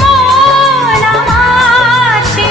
মন আমার সে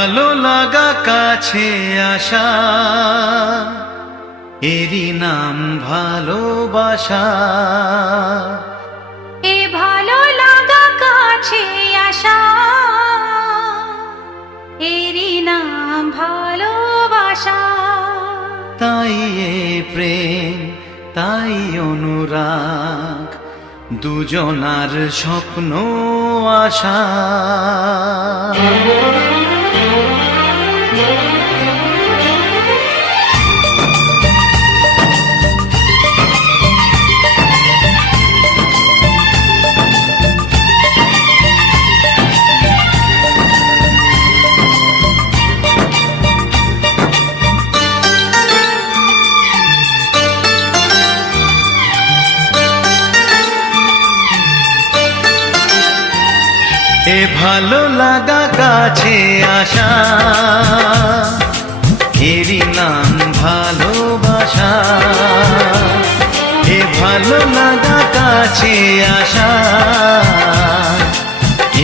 ভালো লাগা কাছে আসা, এরই নাম ভালোবাসা। এ ভালো লাগা কাছে আসা, এরই নাম ভালোবাসা। তাই এ প্রেম, তাই অনুরাগ, দুজনার স্বপ্ন আশা। এ ভালো লাগা কাছে আসা, এরই নাম ভালোবাসা। এ ভালো লাগা কাছে আসা,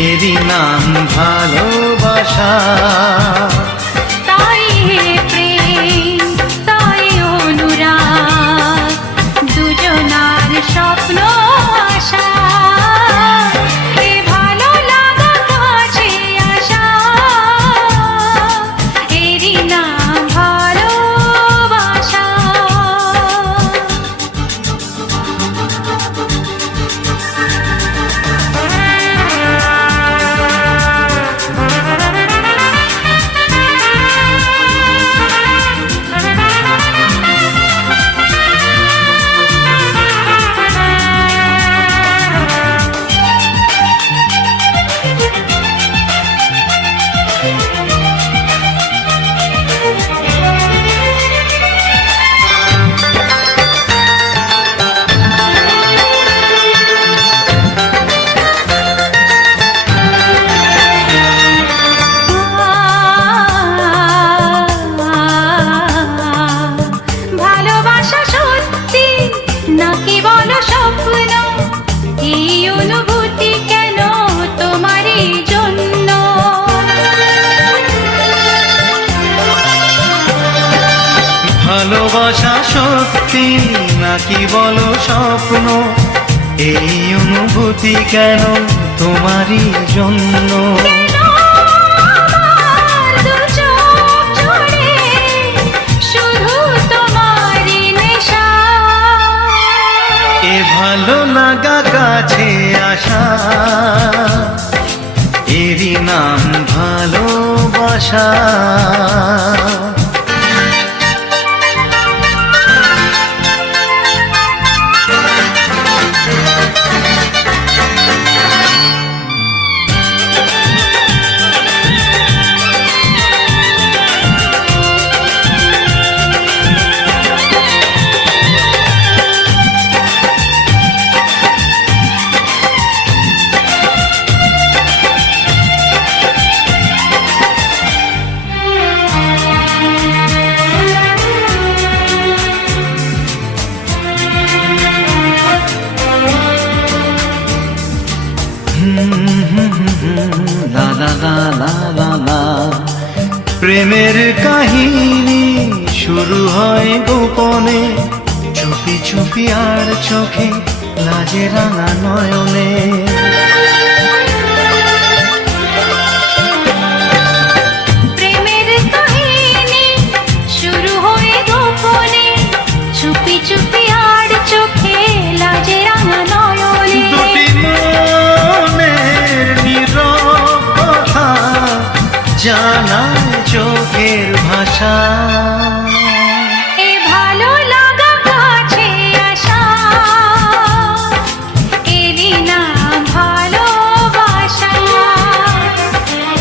এরই নাম ভালোবাসা। তাই এ প্রেম, তাই অনুরাগ, দুজনার স্বপ্ন আশা। এ ভালো লাগা কাছে আসা, এরই নাম ভালোবাসা। ভালোবাসা সত্যি নাকি বলো স্বপ্ন, এই অনুভূতি কেন তোমারই জন্য? ভালোবাসা সত্যি নাকি বলো স্বপ্ন, এই অনুভূতি কেন তোমারই জন্য? কেন আমার দু চোখ জুড়ে শুধু তোমারই নেশা? এ ভালো লাগা কাছে আসা, এরই নাম ভালোবাসা। লা লা লা লা লা লা। প্রেমের কাহিনী শুরু হয় গোপনে, চুপি চুপি আর চোখে লাজে রাঙা নয়নে। প্রেমের কাহিনী শুরু হয়ে গোপনে, চুপি চুপি আর চোখে লাজে রাঙা নয়নে। দুটি মনের নীরব কথা জানায় চোখের ভাষা। এ ভালো লাগা কাছে আসা, এরই নাম ভালোবাসা।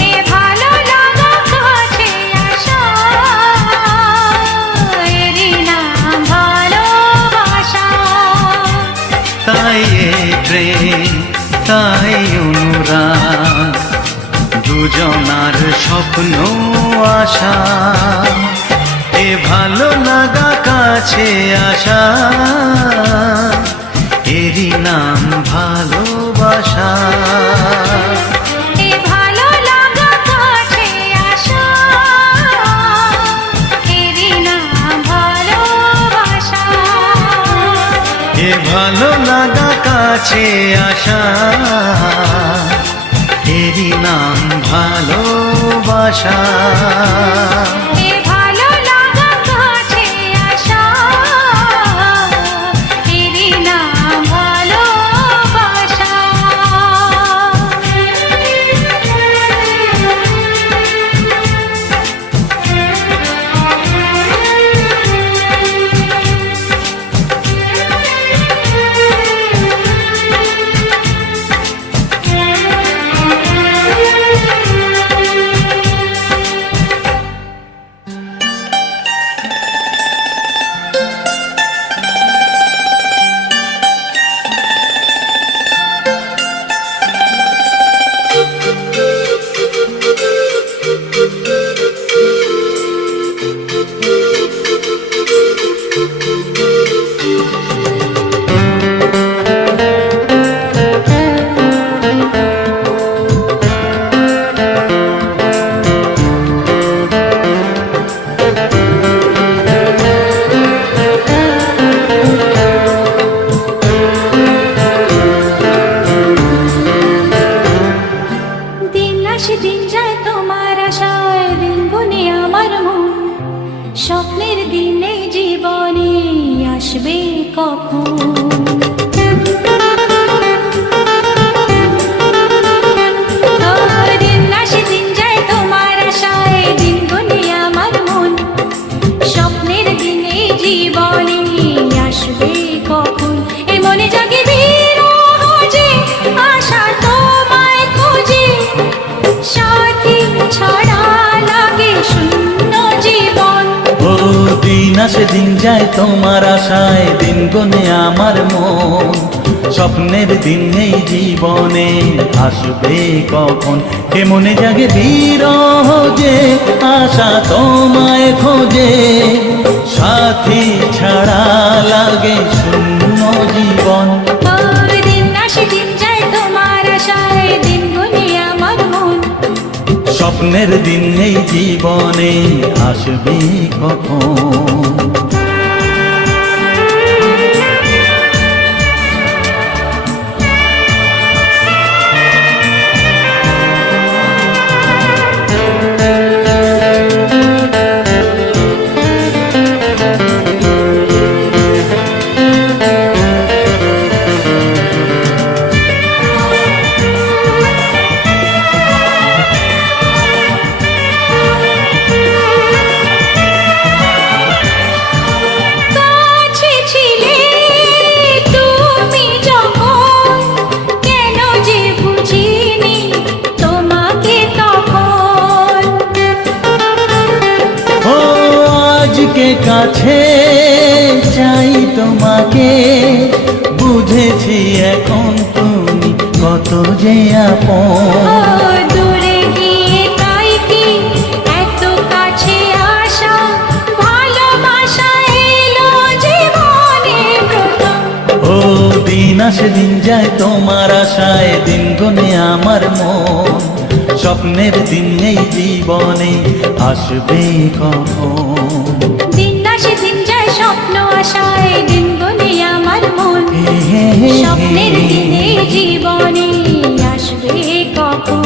এ ভালো লাগা কাছে আসা, এরই নাম ভালোবাসা। তাই এ প্রেম, তাই অনুরাগ, দুজনার স্বপ্ন আশা। এ ভালো লাগা কাছে আসা, এরই নাম ভালোবাসা। এ ভালো লাগা কাছে আসা। ভালো লাগা কাছে আসা, এরই নাম ভালোবাসা। এ ভালো লাগা কাছে আসা, এরই নাম ভালোবাসা। দিন যায় তোমার আশায়, দিন গুনে আমার মন, স্বপ্নের দিনে জীবনে আসবে কখন? দিন আসে দিন যায় তোমার আশায়, দিন গুনে আমার মন, স্বপ্নের দিনে জীবনে আসবে কখন? এ মনে জাগে বিরহ যে আশা তোমায় খোঁজে, সাথী ছাড়া লাগে শূন্য জীবন। ও দিন আসে দিন যায় তোমার আশায়, দিন গুনে আমার মন, স্বপ্নের দিন এই জীবনে আসবে কখন? কে মনে জাগে বিরহ যে আশা তোমায় খোঁজে, সাথী ছাড়া লাগে শূন্য জীবন। দিন আসে দিন যায় তোমার আশায়, দিন গুনে আমার মন, স্বপ্নের দিন এই জীবনে আসবে কখন? কাছে ছিলে তুমি যখন, কেন যে বুঝিনি তোমাকে তখন? ও আজকে কাছে চাই তোমাকে, বুঝেছি এখন তুমি কত যে আপন। দূরে গিয়ে তাই কি এত কাছে আসা, ভালোবাসা এলো জীবনে প্রথম। ও দিন আসে দিন যায় তোমার আশায়, দিন গুনে আমার মন, স্বপ্নের দিন এই জীবনে আসবে কখন? দিন আসে দিন যায় স্বপ্ন আশায়, দিন গুনে আমার মন, স্বপ্নের দিনে জীবনে আসবে কখন?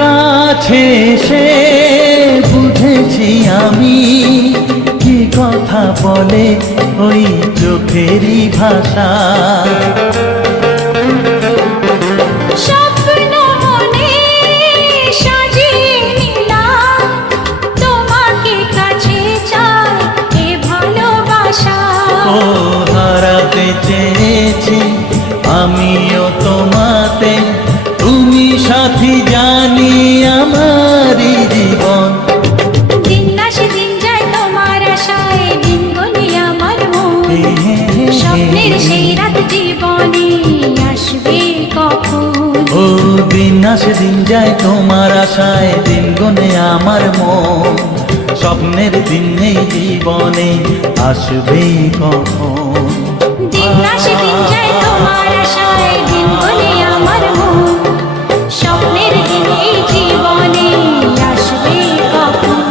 কাছে এসে বুঝেছি আমি, কি কথা বলে ওই চোখেরই ভাষা। স্বপ্ন মনে সাজিয়ে নিলাম, তোমাকে কাছে চাই এ ভালোবাসা। ও হারাতে চেয়েছি আমিও তোমাতে, তুমি সাথী জানি আমারই জীবন। দিন আসে দিন যায় তোমার আশায়, দিন গুনে আমার মন, যায় তোমার আশায়, দিন গনে আমার মন। স্বপ্নের দিন এই জীবনে আসবে কখন? দিন আসে দিন যায় তোমার আশায়, দিন বলে আমার মন। স্বপ্নের দিন এই জীবনে আসবে কখন?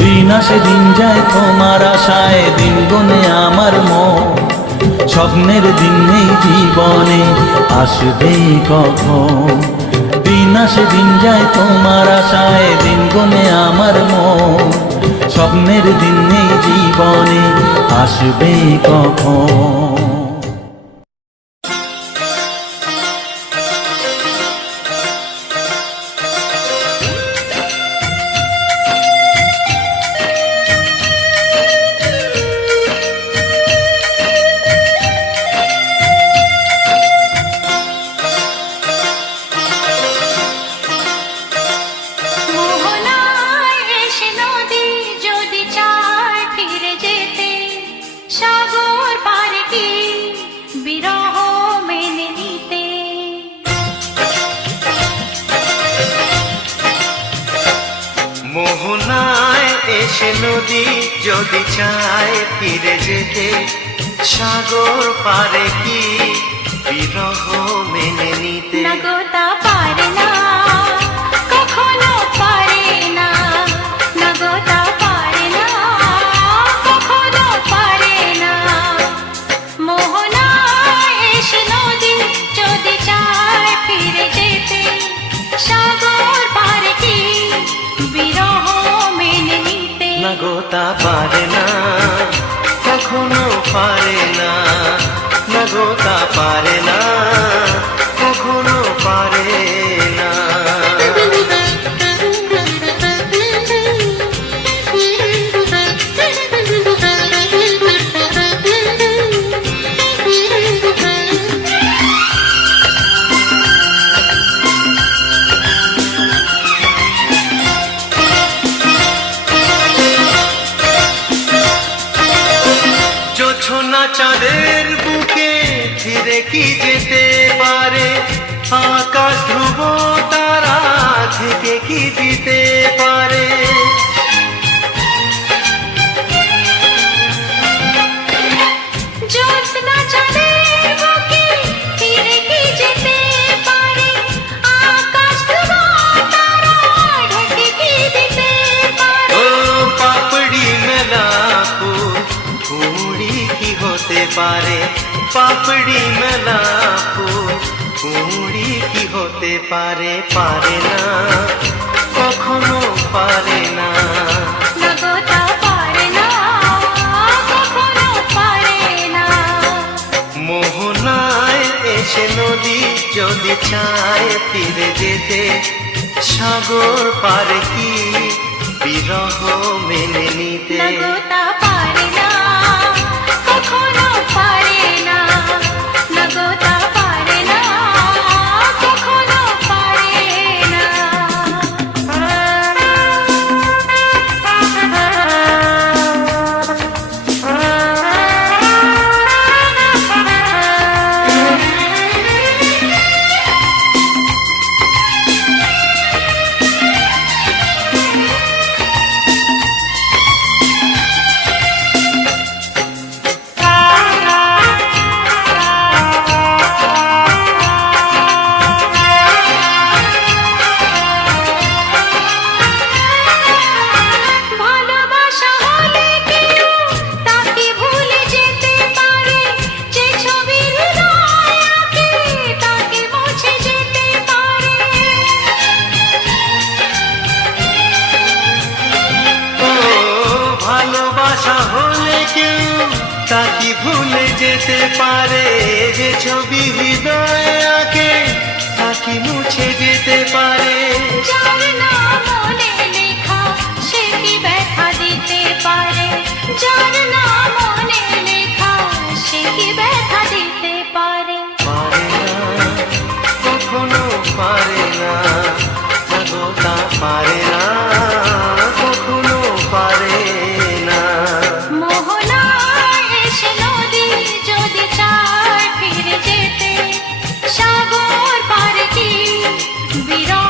দিন আসে দিন যায় তোমার আশায়, দিন গনে আমার মন। স্বপ্নের দিন এই জীবনে আসবে কখন? দিন আসে দিন যায় তোমার আশায়, দিন গনে আমার মন। স্বপ্নের দিন এই জীবনে আসবে কখন? মোহনায় এসে নদী যদি চায় ফিরে যেতে, সাগর পারে কি বিরহ মেনে নিতে? মোহনায় এসে নদী যদি চায় ফিরে যেতে, সাগর পারে কি বিরহ মেনে নিতে? না গো তা পারে না, কখনো পারে না। না গো তা পারে না, কখনো পারে না। মোহনায় এসে নদী যদি চায় ফিরে যেতে, সাগর পারে কি বিরহ মেনে নিতে? না গো তা পারে না, কখনো পারে না। না গো তা পারে না, কখনো পারে না। জোছনা চাঁদের বুকে ফিরে কি যেতে পারে? আকাশ ধ্রুব তারা থেকে কি দিতে পারে? জ্যোৎস্না চাঁদের বুকে ফিরে কি যেতে পারে? আকাশ ধ্রুব তারা ঢেকে কি দিতে পারে? ও পাপড়ি মেলা ফুল কুড়ি কি হতে পারে? পাপড়ি মেলা ফুল কুড়ি কি হতে পারে? পারে না, কখনো পারে না। না গো তা পারে না, কখনো পারে না। মোহনায় এসে নদী যদি চায় ফিরে যেতে, সাগর পারে কি বিরহ মেনে নিতে? না গো তা পারে না, কখনো পারে না। না গো তা পারে না, কখনো পারে না। ভালোবাসা হলে কেউ তাকে ভুলে যেতে পারে, যে ছবি হৃদয়ে আঁকে তাকে মুছে যেতে পারে। ও ভালোবাসা হলে কেউ তাকে ভুলে যেতে পারে, যে ছবি হৃদয়ে আঁকে তাকে মুছে যেতে পারে। যার নাম মনে লেখা সে কি ব্যথা দিতে পারে? যার নাম মনে লেখা সে কি ব্যথা দিতে পারে? পারে না, কখনো পারে না। না গো তা পারে না, কখনো পারে না। মোহনায় এসে নদী যদি চায় ফিরে যেতে, সাগর পারে কি বিরহ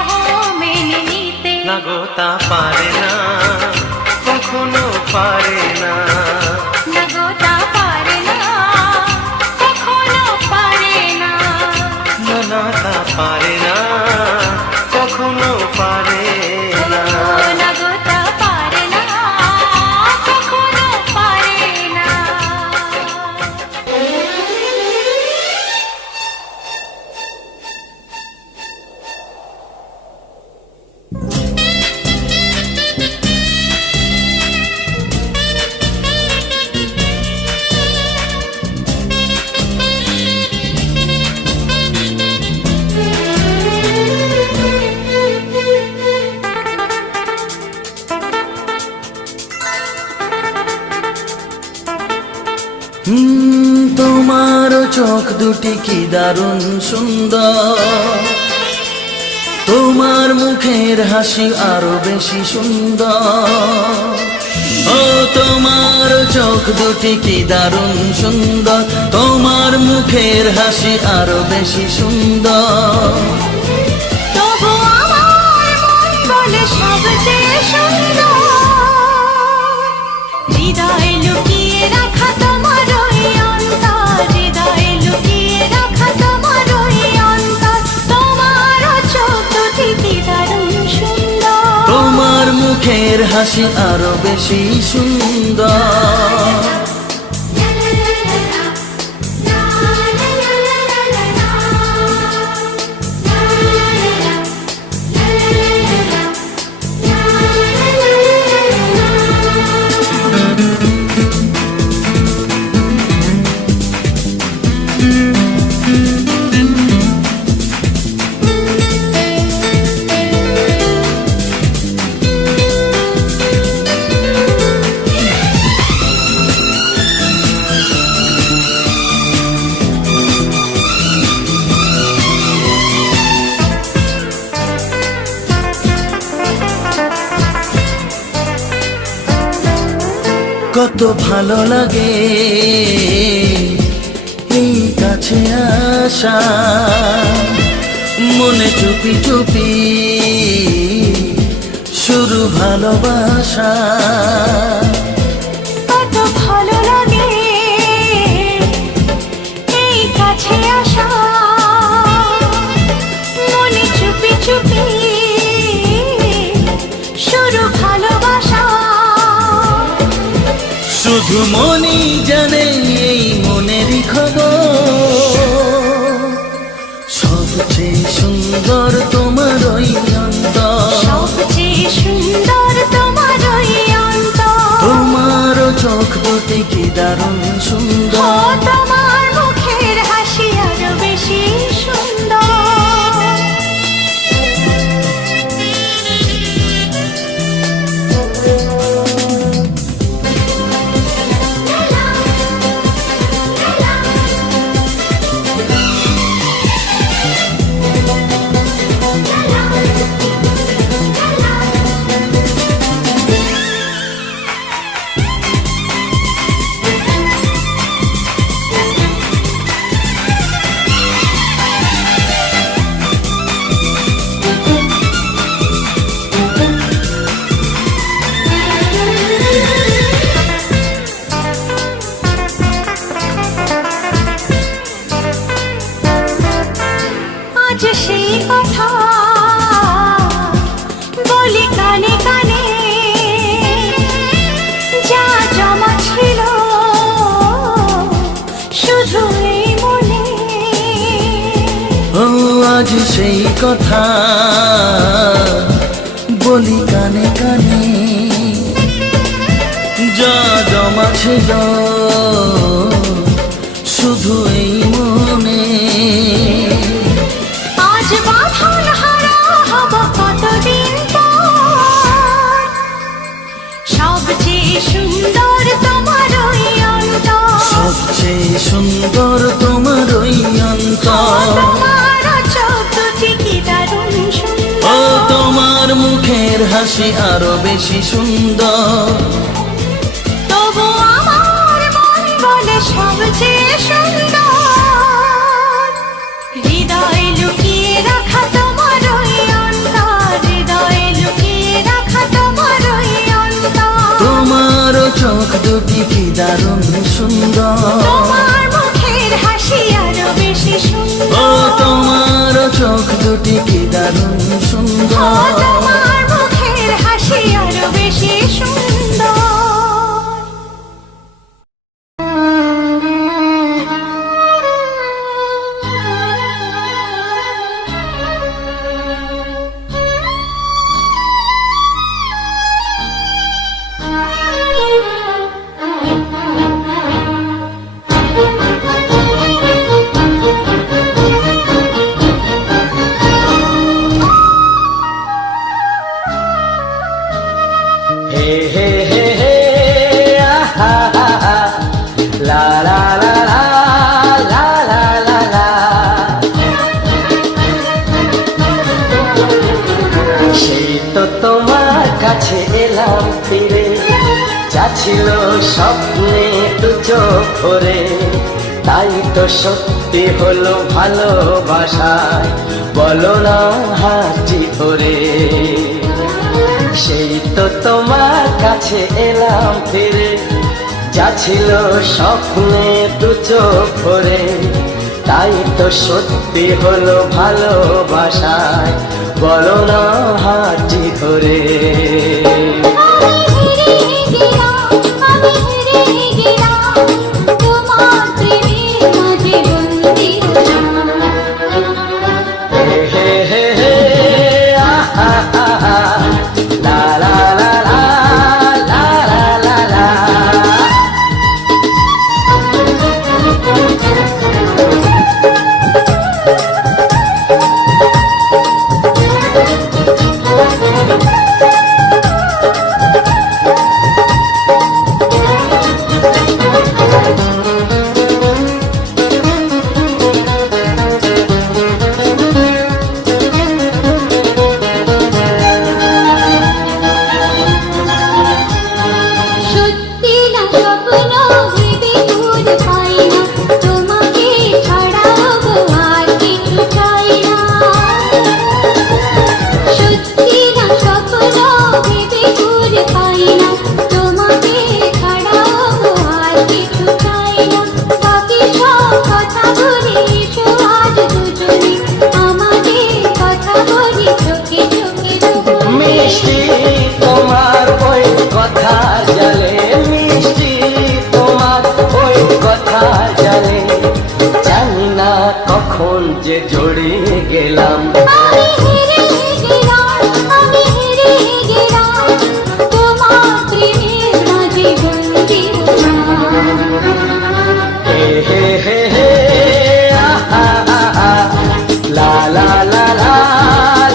তোমার চোখ দুটি কি দারুণ সুন্দর, তোমার মুখের হাসি আরো বেশি সুন্দর। ও তোমার চোখ দুটি কি দারুণ সুন্দর, তোমার মুখের হাসি আরো বেশি সুন্দর। তবু আমার মন বলে সবচেয়ে সুন্দর, হৃদয়ে লুকিয়ে রাখা তোমার ওই অন্তর, হৃদয়ে লুকিয়ে রাখা তোমার ওই অন্তর। তোমার চোখ দুটি কি দারুণ সুন্দর, তোমার মুখের হাসি আরো বেশি সুন্দর। কত ভালো লাগে এই কাছে আসা, মনে চুপি চুপি শুরু ভালোবাসা। কত ভালো লাগে এই কাছে আসা, মনে চুপি চুপি শুরু ভালোবাসা। শুধু মনই জানে এই মনেরই খবর, সবচেয়ে সুন্দর তোমার ওই অন্তর, সবচেয়ে সুন্দর তোমার ওই অন্তর। তোমার চোখ দুটি কি দারুণ ও সুন্দর। তোমার মুখের হাসি আরো বেশি সুন্দর। আজ সেই কথা বলি কানে কানে, যা জমা ছিল শুধু এই মনে। ও আজ সেই কথা বলি কানে কানে, যা জমা ছিল শুধু এই মনে। আজ বাঁধন হারা হব কতদিন পর, সবচেয়ে সুন্দর তোমার ওই অন্তর, সবচেয়ে সুন্দর তোমার ওই অন্তর। তোমার চোখ দুটি কি দারুণ ও সুন্দর। তোমার মুখের হাসি আরো বেশি সুন্দর। তবু আমার মন বলে সবচেয়ে সুন্দর, হৃদয়ে লুকিয়ে রাখা তোমার ওই অন্তর, হৃদয়ে লুকিয়ে রাখা তোমার ওই অন্তর। তোমার চোখ দুটি কি দারুণ সুন্দর। তোমার মুখের হাসি আরো বেশি ও সুন্দর। তোমার চোখ দুটি কি দারুণ ও সুন্দর। তোমার মুখের হাসি আরো বেশি সুন্দর। Hey, hey, hey, hey, ah, ah, ah, ah, la, la, এলাম ফিরে, যা ছিল স্বপ্নে দু চোখ ভরে, তাই তো সত্যি হলো ভালোবাসায়, বলো না হাতটি ধরে। সেই তো তোমার কাছে এলাম ফিরে, যা ছিল স্বপ্নে দু চোখ ভরে, তাই তো সত্যি হলো ভালোবাসায়, বলো না হাতটি ধরে। আমি হেরে গেলাম, আমি হেরে গেলাম, তোমার প্রেমের মাঝে বন্দি হলাম। হে হে হে হে, আহা আহা, লা লা লা লা, লা লা লা লা। সত্যি না স্বপ্ন ভেবে দূর পাই না, তোমাকে ছাড়া আর কিছু চাই না। সত্যি না স্বপ্ন ভেবে দূর পাই না, তোমাকে ছাড়া আর কিছু চাই না। বাকি সব কথা বলি এসো আজ দুজনে, আমাদের কথা বলি চোখে চোখে দুজনে। মিষ্টি তোমার ওই কথা জানে, মিষ্টি তোমার ওই কথা জানে, জানি না কখন যে জড়িয়ে গেলাম। আমি হেরে গেলাম, আমি হেরে গেলাম, তোমার প্রেমের মাঝে বন্দি হলাম। হে হে হে হে, আহা আহা, লা লা লা লা,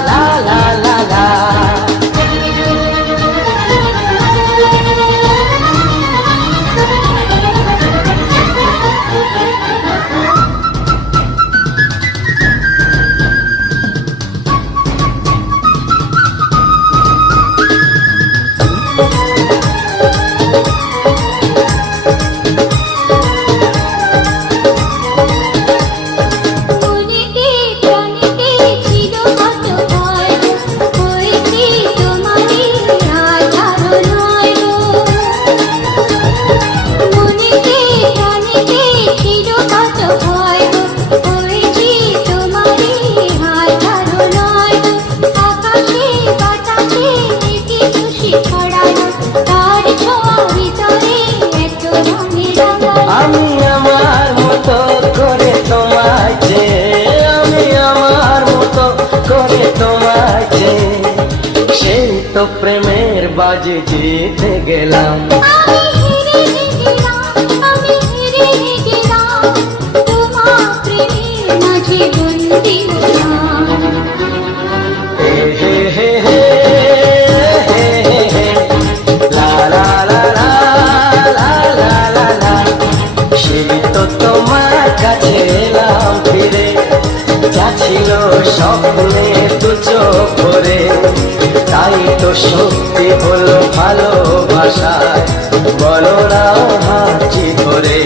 লা লা লা লা। মনেতে প্রাণেতে ছিল কত ভয়, হয়েছি তোমারই আর কারো নয় গো। মনেতে প্রাণেতে ছিল কত ভয়, হয়েছি তোমারই আর কারো নয় গো। আকাশে বাতাসে কি খুশি ছড়ালো, তার ছোঁয়া ভিতরে এত রঙে রাঙালো। আমি আমার মতো করে তোমায় চেয়ে, আমি আমার মতো করে তোমায় চেয়ে, সেই তো প্রেমের বাজে জিতে গেলাম। আমি হেরে গেলাম, আমি হেরে গেলাম, তোমার প্রেমের মাঝে বন্দি হলাম। হে হে হে হে, হে হে হে, লা লা লা লা, লা লা লা লা। সেই তো তোমার কাছে এলাম ফিরে, যা ছিল স্বপ্নে দু চোখ ভরে, তাই তো সত্যি হলো ভালোবাসায়, বলো না হাতটি ধরে।